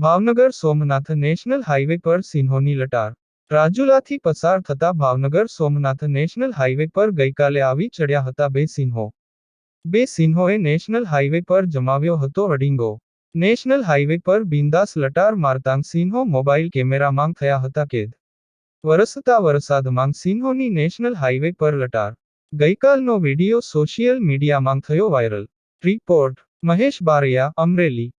Bhavnagar Somnath national highway પર સિંહોની લટાર. રાજુલાથી પસાર થતા ભાવનગર સોમનાથ નેશનલ હાઈવે પર ગઈકાલે આવી ચડ્યા હતા બે સિંહો. બે સિંહોએ નેશનલ હાઈવે પર જમાવ્યો હતો અડીંગો. નેશનલ હાઈવે પર બિંદાસ લટાર મારતા સિંહો મોબાઈલ કેમેરામાં થયા હતા કેદ. વરસતા વરસાદમાં સિંહોની નેશનલ હાઈવે પર લટાર. ગઈકાલનો વીડિયો સોશિયલ મીડિયામાં થયો વાયરલ. રિપોર્ટ, મહેશ બારિયા, અમરેલી.